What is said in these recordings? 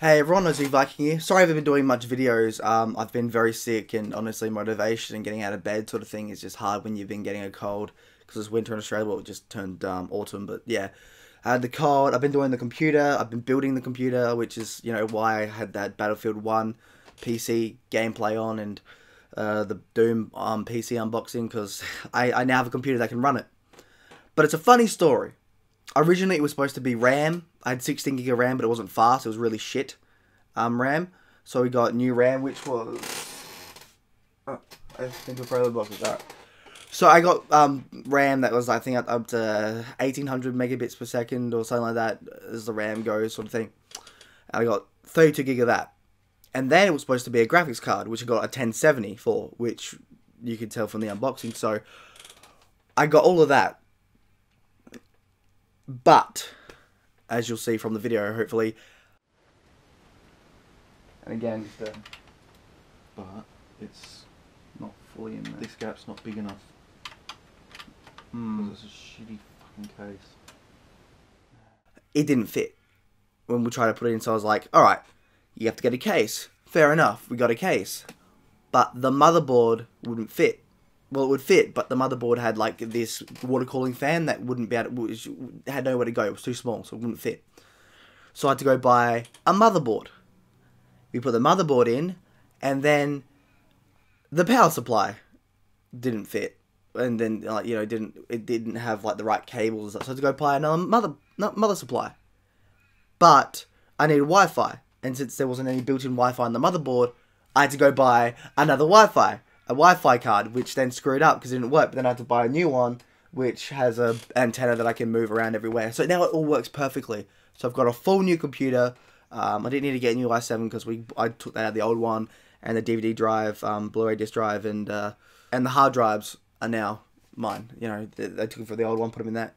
Hey everyone, Aussie Viking here. Sorry I haven't been doing much videos. I've been very sick, and honestly motivation and getting out of bed sort of thing is just hard when you've been getting a cold, because it's winter in Australia. Well, it just turned autumn, but yeah. I had the cold. I've been doing the computer. I've been building the computer, which is, you know, why I had that Battlefield 1 PC gameplay on, and the Doom PC unboxing, because I now have a computer that can run it. But it's a funny story. Originally, it was supposed to be RAM. I had 16 gig of RAM, but it wasn't fast. It was really shit RAM. So we got new RAM, which was... Oh, I think we're probably boxes. Alright. So I got RAM that was, I think, up to 1800 megabits per second or something like that, as the RAM goes, sort of thing. And I got 32 gig of that. And then it was supposed to be a graphics card, which I got a 1070 for, which you could tell from the unboxing. So I got all of that. But, as you'll see from the video, hopefully, and again, But it's not fully in there. this gap's not big enough. Because it's a shitty fucking case. It didn't fit when we tried to put it in, so I was like, alright, you have to get a case. Fair enough, we got a case. But the motherboard wouldn't fit. Well, it would fit, but the motherboard had like this water cooling fan that wouldn't be able to, had nowhere to go. It was too small, so it wouldn't fit. So I had to go buy a motherboard. We put the motherboard in, and then the power supply didn't fit, and then like, you know, it didn't have like the right cables. So I had to go buy another mother supply. But I needed Wi-Fi, and since there wasn't any built-in Wi-Fi on the motherboard, I had to go buy another a Wi-Fi card, which then screwed up because it didn't work. But then I had to buy a new one, which has a antenna that I can move around everywhere. So now it all works perfectly. So I've got a full new computer. I didn't need to get a new i7 because I took that out of the old one, and the DVD drive, Blu-ray disc drive, and the hard drives are now mine. You know, they took it for the old one, put them in that.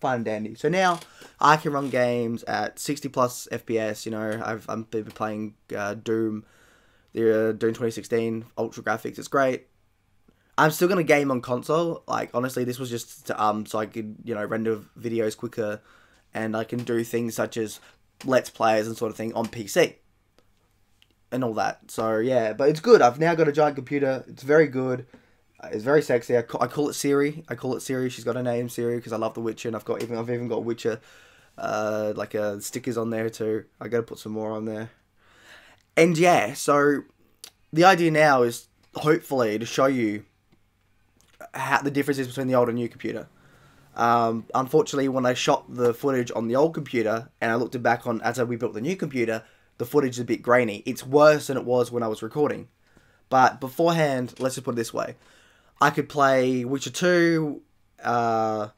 Fine and dandy. So now I can run games at 60 plus FPS. You know, I've been playing Doom. The Doom 2016 ultra graphics, it's great. I'm still gonna game on console. Like, honestly, this was just to, so I could, you know, render videos quicker, and I can do things such as let's plays and sort of thing on PC and all that. So yeah, but it's good. I've now got a giant computer. It's very good. It's very sexy. I call it Siri. She's got a name, Siri, because I love The Witcher, and I've even got Witcher stickers on there too. I gotta put some more on there. And yeah, so the idea now is hopefully to show you how the difference is between the old and new computer. Unfortunately, when I shot the footage on the old computer and I looked it back on as we built the new computer, the footage is a bit grainy. It's worse than it was when I was recording. But beforehand, let's just put it this way. I could play Witcher 2 on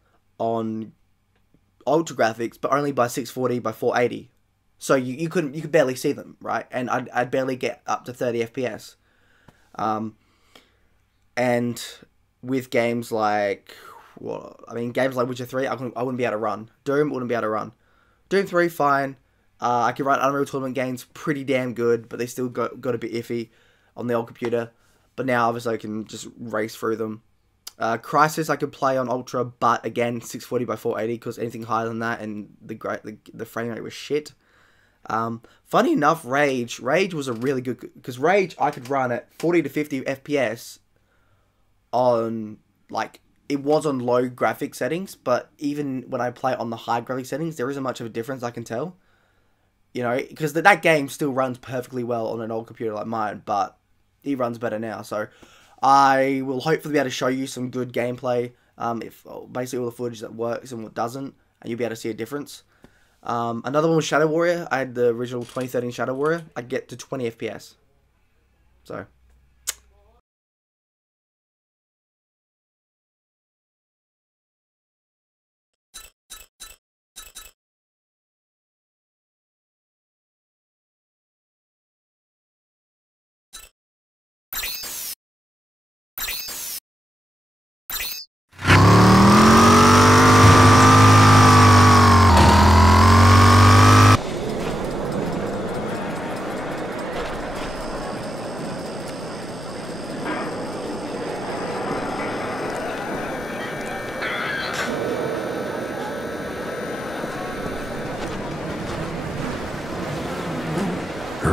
ultra graphics, but only by 640 by 480. So you could barely see them, right? And I'd barely get up to 30 FPS. And with games like, games like Witcher 3, I wouldn't be able to run. Doom wouldn't be able to run. Doom 3, fine. I could run Unreal Tournament games pretty damn good, but they still got a bit iffy on the old computer. But now obviously I can just race through them. Crysis I could play on Ultra, but again 640 by 480, because anything higher than that and the frame rate was shit. Funny enough, Rage was a really good, because Rage I could run at 40 to 50 FPS on, like, it was on low graphic settings, but even when I play on the high graphic settings, there isn't much of a difference, I can tell. You know, because that game still runs perfectly well on an old computer like mine, but it runs better now. So I will hopefully be able to show you some good gameplay, basically all the footage that works and what doesn't, and you'll be able to see a difference. Another one was Shadow Warrior. I had the original 2013 Shadow Warrior. I get to 20 FPS. So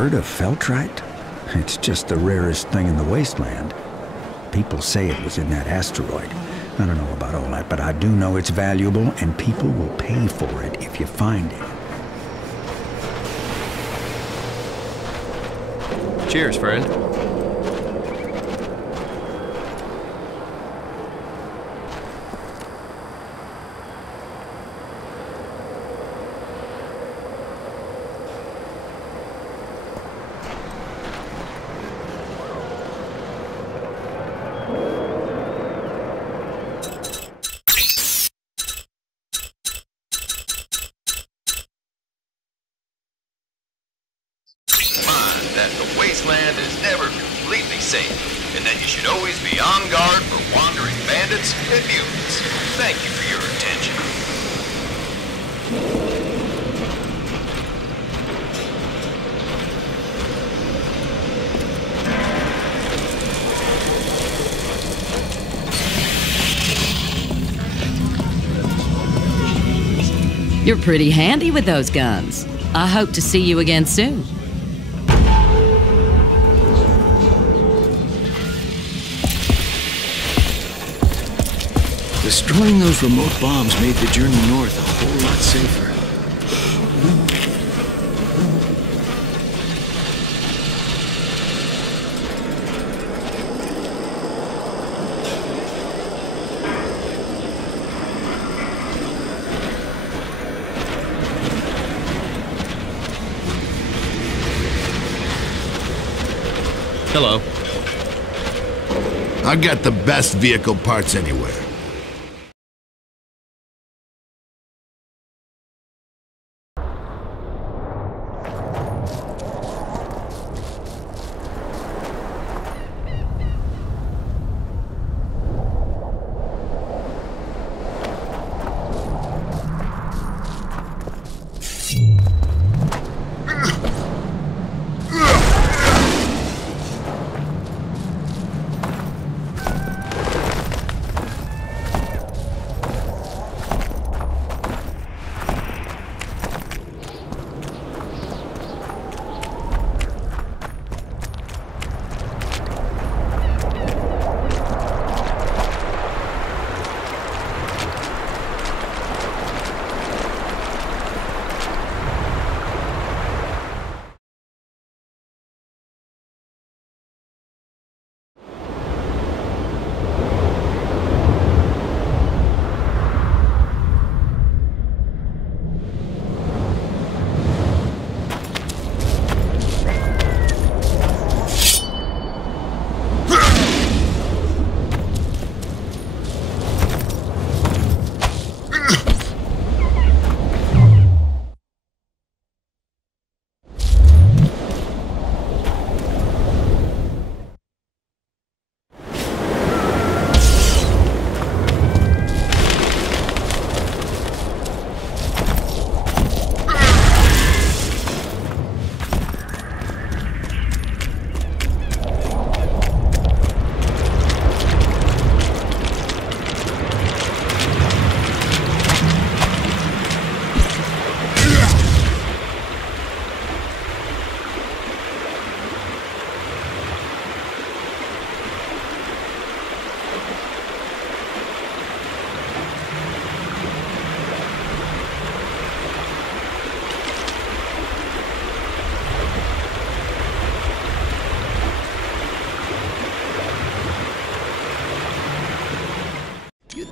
heard of feltrite? It's just the rarest thing in the wasteland. People say it was in that asteroid. I don't know about all that, but I do know it's valuable, and people will pay for it if you find it. Cheers, friend. That the wasteland is never completely safe, and that you should always be on guard for wandering bandits and mutants. Thank you for your attention. You're pretty handy with those guns. I hope to see you again soon. Destroying those remote bombs made the journey north a whole lot safer. Hello. I got the best vehicle parts anywhere.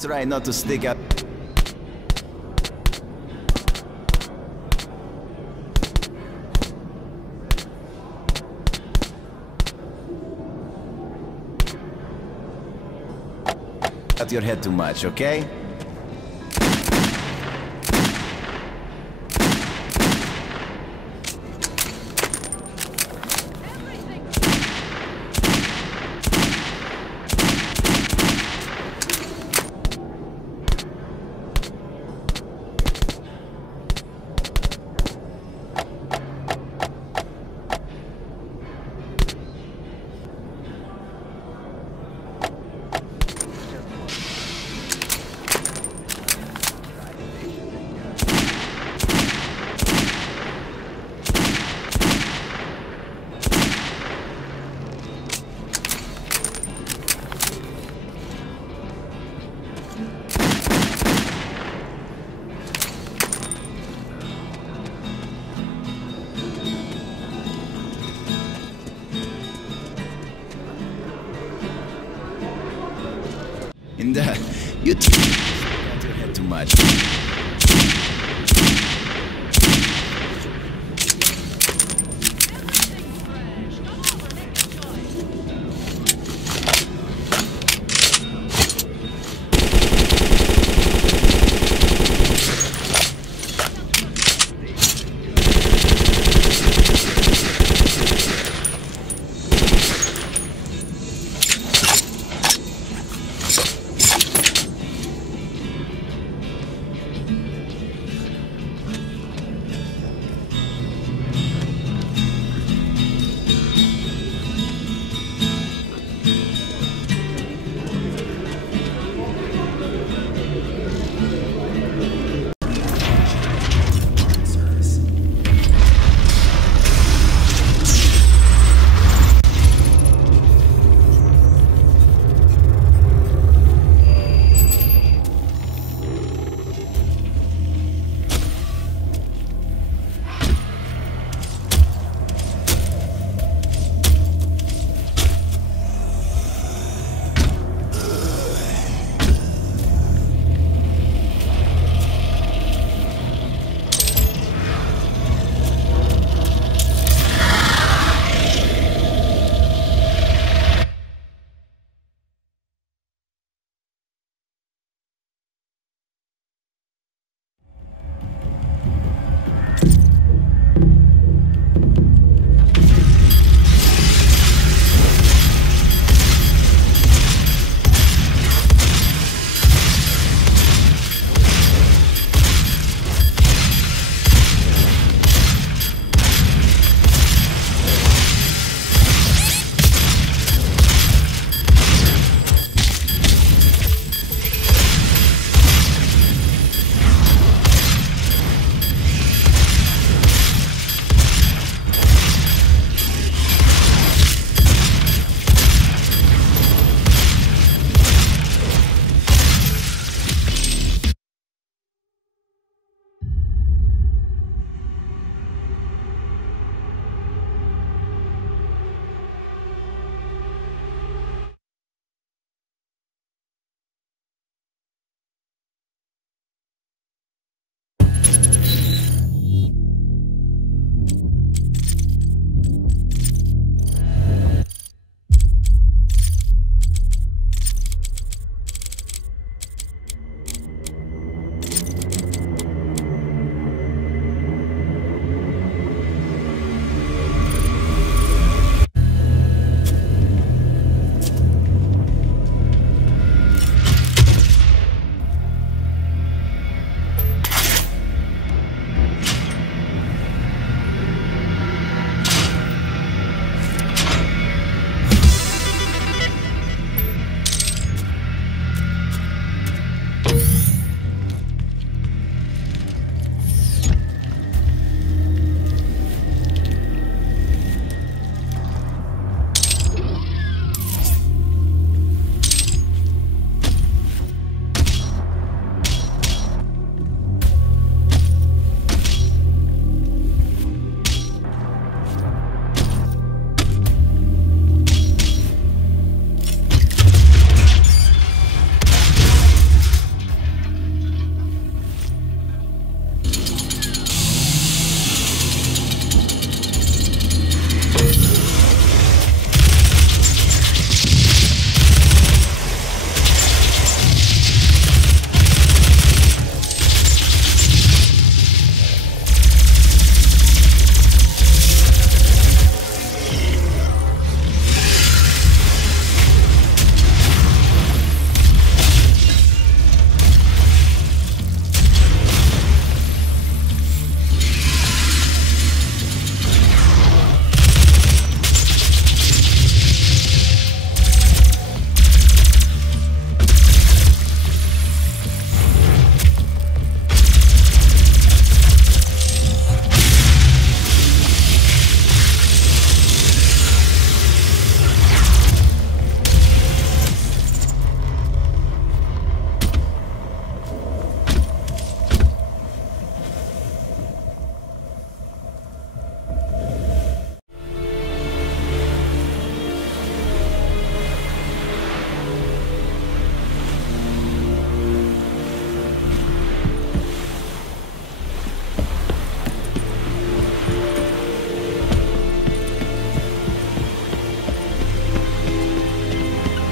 Try not to stick out. Out your head too much, okay? And, you don't do it too much.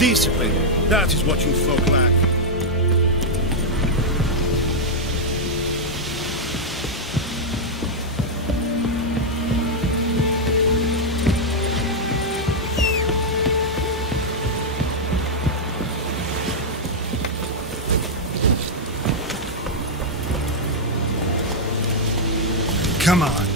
Discipline. That is what you folk lack. Come on.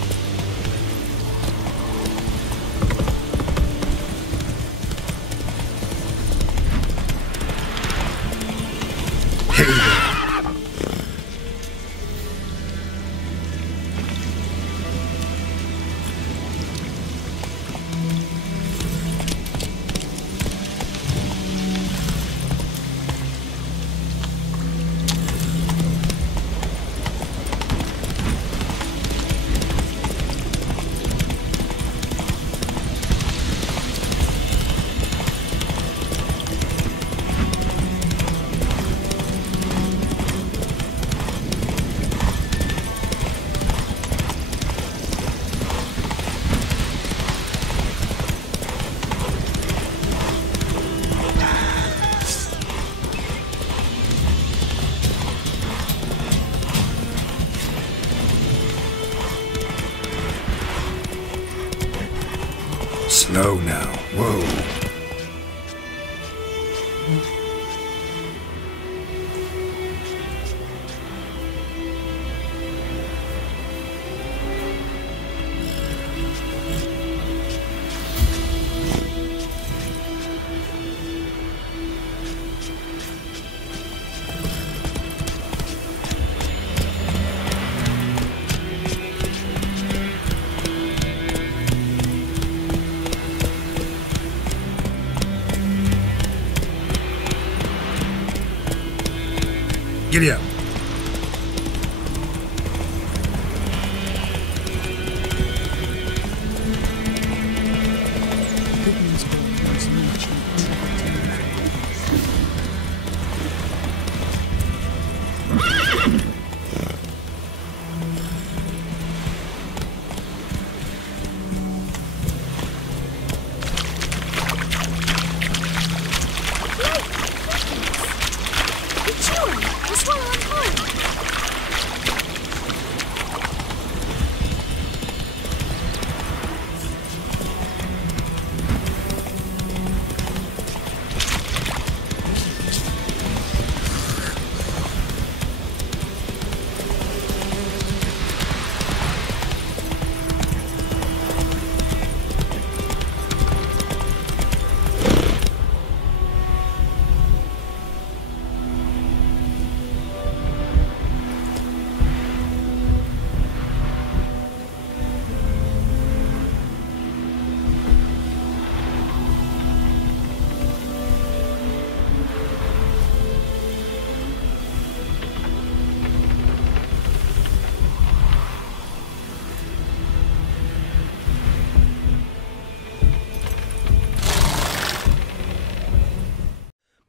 Hey there. Slow now. Whoa. Giddy up.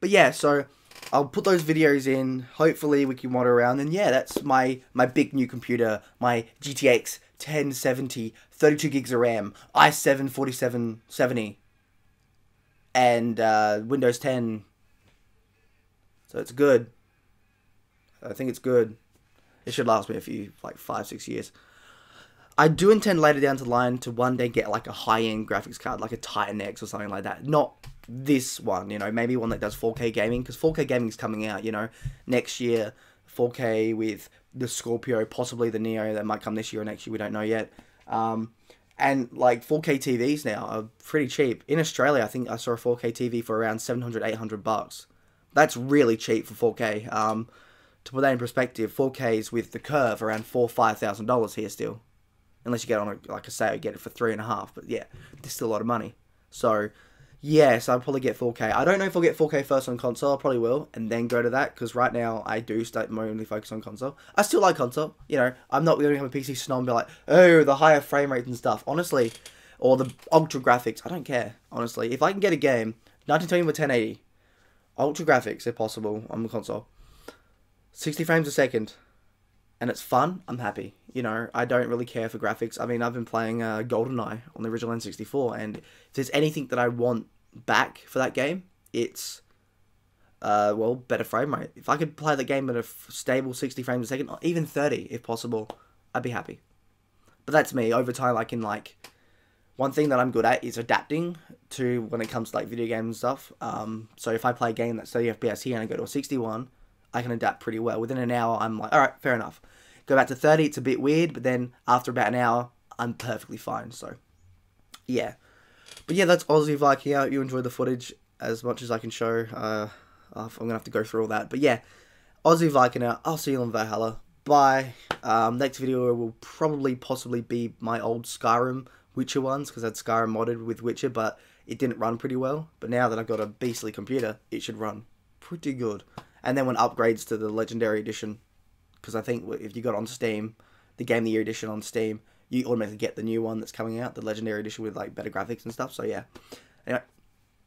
But yeah, so I'll put those videos in. Hopefully we can wander around. And yeah, that's my big new computer. My GTX 1070, 32 gigs of RAM, i7 4770. And Windows 10. So it's good. I think it's good. It should last me a few, like 5-6 years. I do intend later down the line to one day get like a high-end graphics card, like a Titan X or something like that. Not this one, you know, maybe one that does 4K gaming, because 4K gaming is coming out, you know, next year. 4K with the Scorpio, possibly the Neo, that might come this year or next year, we don't know yet. And like 4K TVs now are pretty cheap. In Australia, I think I saw a 4K TV for around $700-800. That's really cheap for 4K. To put that in perspective, 4Ks with the curve around $4,000-5,000 here still. Unless you get on like a sale, get it for $3.5. But yeah, it's still a lot of money. So yes, I'll probably get 4K. I don't know if I'll get 4K first on console. I probably will, and then go to that. Because right now I do start mainly focus on console. I still like console. You know, I'm not going to have a PC snob and be like, oh, the higher frame rates and stuff. Honestly, or the ultra graphics. I don't care. Honestly, if I can get a game 1920 with 1080, ultra graphics if possible on the console, 60 frames a second, and it's fun, I'm happy. You know, I don't really care for graphics. I mean, I've been playing GoldenEye on the original N64, and if there's anything that I want back for that game, it's well, better frame rate. If I could play the game at a stable 60 frames a second, or even 30 if possible, I'd be happy. But that's me. Over time, I can, like, one thing that I'm good at is adapting to when it comes to, like, video games and stuff. So if I play a game that's 30 FPS here and I go to a 61, I can adapt pretty well. Within an hour, I'm like, alright, fair enough. Go back to 30, it's a bit weird, but then after about an hour, I'm perfectly fine. So, yeah. But yeah, that's Aussie Viking. I hope you enjoyed the footage as much as I can show. I'm going to have to go through all that. But yeah, Aussie Viking out. I'll see you on Valhalla. Bye. Next video will probably possibly be my old Skyrim Witcher ones, because I had Skyrim modded with Witcher, but it didn't run pretty well. But now that I've got a beastly computer, it should run pretty good. And then when upgrades to the Legendary Edition, because I think if you got on Steam, the Game of the Year Edition on Steam, you automatically get the new one that's coming out, the Legendary Edition with like better graphics and stuff. So yeah. Anyway,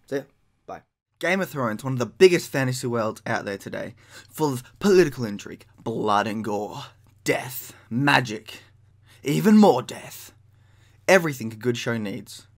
see ya. Bye. Game of Thrones, one of the biggest fantasy worlds out there today, full of political intrigue, blood and gore, death, magic, even more death. Everything a good show needs.